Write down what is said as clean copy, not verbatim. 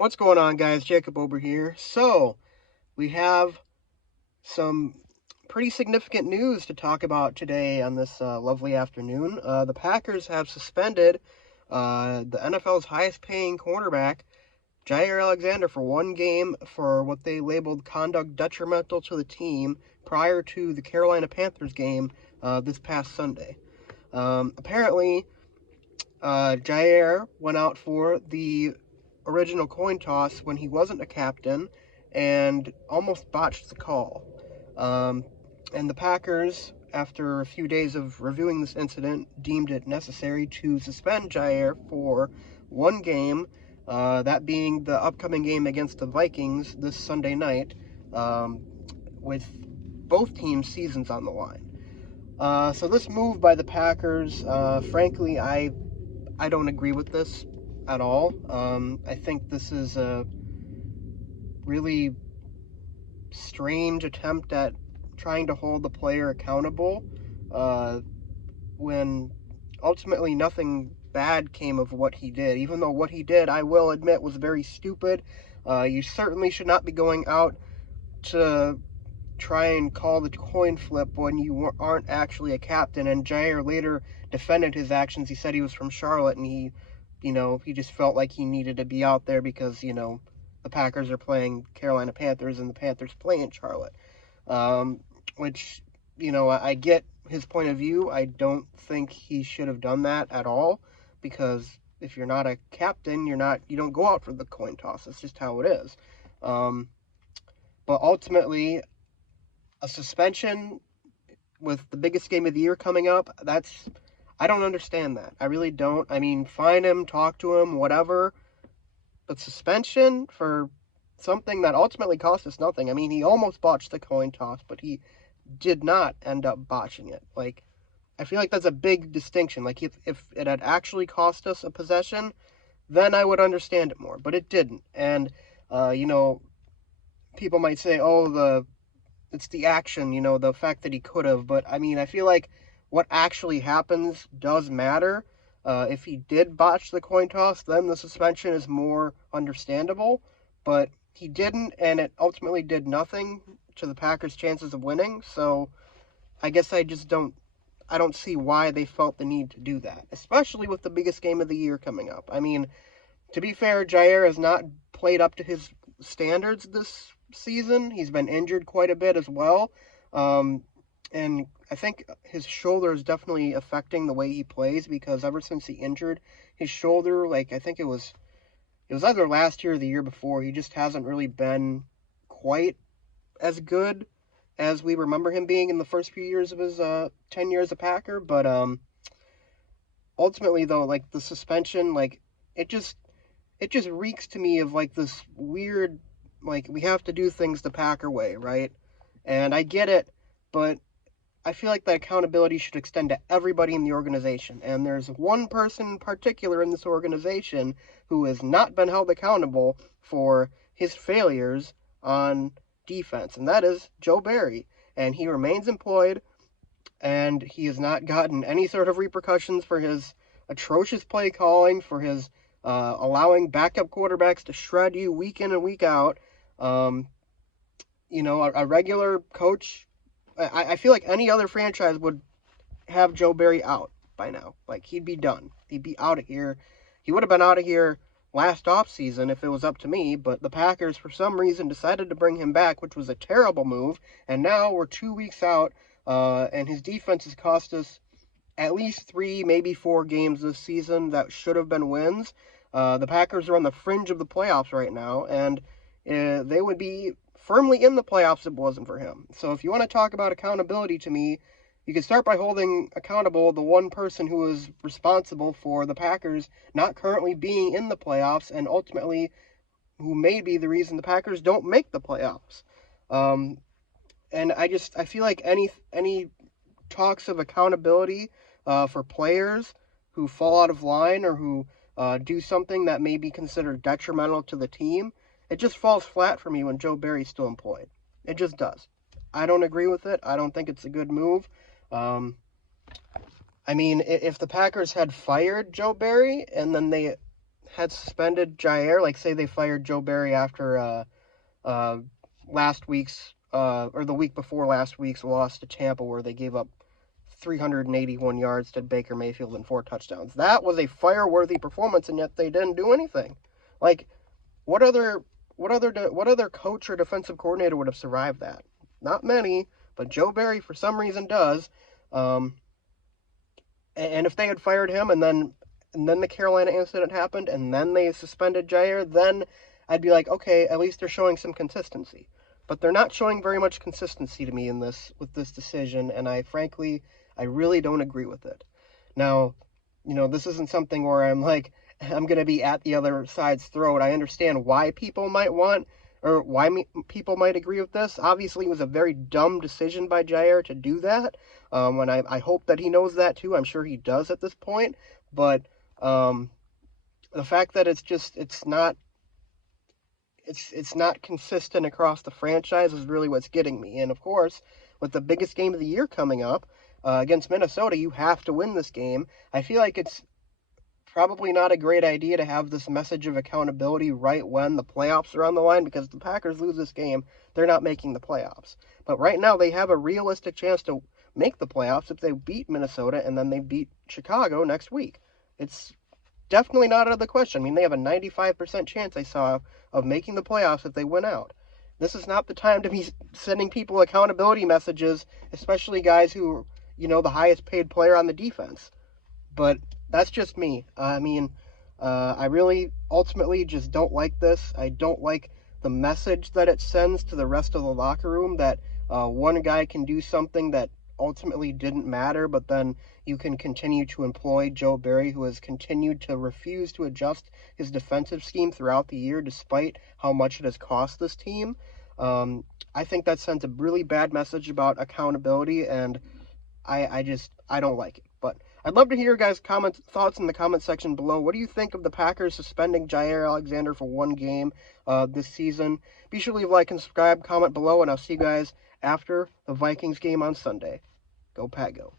What's going on, guys? Jacob over here. So, we have some pretty significant news to talk about today on this lovely afternoon. The Packers have suspended the NFL's highest paying cornerback, Jaire Alexander, for one game for what they labeled conduct detrimental to the team prior to the Carolina Panthers game this past Sunday. Apparently, Jaire went out for the original coin toss when he wasn't a captain and almost botched the call. And the Packers, after a few days of reviewing this incident, deemed it necessary to suspend Jaire for one game, that being the upcoming game against the Vikings this Sunday night, with both teams' seasons on the line. So this move by the Packers, frankly, I don't agree with this at all. I think this is a really strange attempt at trying to hold the player accountable when ultimately nothing bad came of what he did. Even though what he did, I will admit, was very stupid. You certainly should not be going out to try and call the coin flip when you aren't actually a captain. And Jaire later defended his actions. He said he was from Charlotte and he just felt like he needed to be out there because, the Packers are playing Carolina Panthers and the Panthers play in Charlotte. Which, I get his point of view. I don't think he should have done that at all, because if you're not a captain, you don't go out for the coin toss. It's just how it is. But ultimately, a suspension with the biggest game of the year coming up, I don't understand that. I really don't. I mean, fine him, talk to him, whatever. But suspension for something that ultimately cost us nothing. I mean, he almost botched the coin toss, but he did not end up botching it. Like, I feel like that's a big distinction. Like, if it had actually cost us a possession, then I would understand it more. But it didn't. And, people might say, oh, it's the action, the fact that he could have. But, I mean, I feel like what actually happens does matter. If he did botch the coin toss, then the suspension is more understandable. But he didn't, and it ultimately did nothing to the Packers' chances of winning. So I guess I don't see why they felt the need to do that, especially with the biggest game of the year coming up. I mean, to be fair, Jaire has not played up to his standards this season. He's been injured quite a bit as well. And I think his shoulder is definitely affecting the way he plays, because ever since he injured his shoulder, like I think it was either last year or the year before, he just hasn't really been quite as good as we remember him being in the first few years of his tenure as a Packer. But ultimately, though, like the suspension, like it just reeks to me of like this weird, like we have to do things the Packer way, right? And I get it, but I feel like that accountability should extend to everybody in the organization. And there's one person in particular in this organization who has not been held accountable for his failures on defense, and that is Joe Barry. And he remains employed, and he has not gotten any sort of repercussions for his atrocious play calling, for his allowing backup quarterbacks to shred you week in and week out. A regular coach, I feel like any other franchise would have Joe Barry out by now. Like, he'd be done. He'd be out of here. He would have been out of here last offseason if it was up to me, but the Packers, for some reason, decided to bring him back, which was a terrible move. And now we're 2 weeks out, and his defense has cost us at least 3, maybe 4 games this season that should have been wins. The Packers are on the fringe of the playoffs right now, and they would be firmly in the playoffs if it wasn't for him. So if you want to talk about accountability to me, you can start by holding accountable the one person who is responsible for the Packers not currently being in the playoffs, and ultimately who may be the reason the Packers don't make the playoffs. And I feel like any talks of accountability for players who fall out of line or who do something that may be considered detrimental to the team, it just falls flat for me when Joe Barry's still employed. It just does. I don't agree with it. I don't think it's a good move. I mean, if the Packers had fired Joe Barry and then they had suspended Jaire, like say they fired Joe Barry after last week's or the week before last week's loss to Tampa, where they gave up 381 yards to Baker Mayfield and 4 touchdowns. That was a fire-worthy performance, and yet they didn't do anything. Like, what other coach or defensive coordinator would have survived that? Not many, but Joe Barry for some reason does. And if they had fired him and then the Carolina incident happened and then they suspended Jaire, then I'd be like, okay, at least they're showing some consistency. But they're not showing very much consistency to me with this decision, and I really don't agree with it. Now, this isn't something where I'm going to be at the other side's throat. I understand why people might people might agree with this. Obviously, it was a very dumb decision by Jaire to do that, and I hope that he knows that too. I'm sure he does at this point, but the fact that it's not consistent across the franchise is really what's getting me. And of course, with the biggest game of the year coming up against Minnesota, you have to win this game. I feel like it's probably not a great idea to have this message of accountability right when the playoffs are on the line, because if the Packers lose this game, they're not making the playoffs. But right now, they have a realistic chance to make the playoffs if they beat Minnesota and then they beat Chicago next week. It's definitely not out of the question. I mean, they have a 95% chance, I saw, of making the playoffs if they win out. This is not the time to be sending people accountability messages, especially guys who, the highest paid player on the defense. But that's just me. I mean, I really ultimately just don't like this. I don't like the message that it sends to the rest of the locker room that one guy can do something that ultimately didn't matter, but then you can continue to employ Joe Barry, who has continued to refuse to adjust his defensive scheme throughout the year, despite how much it has cost this team. I think that sends a really bad message about accountability, and I don't like it. But I'd love to hear your guys' thoughts in the comment section below. What do you think of the Packers suspending Jaire Alexander for 1 game this season? Be sure to leave a like and subscribe, comment below, and I'll see you guys after the Vikings game on Sunday. Go Pack Go.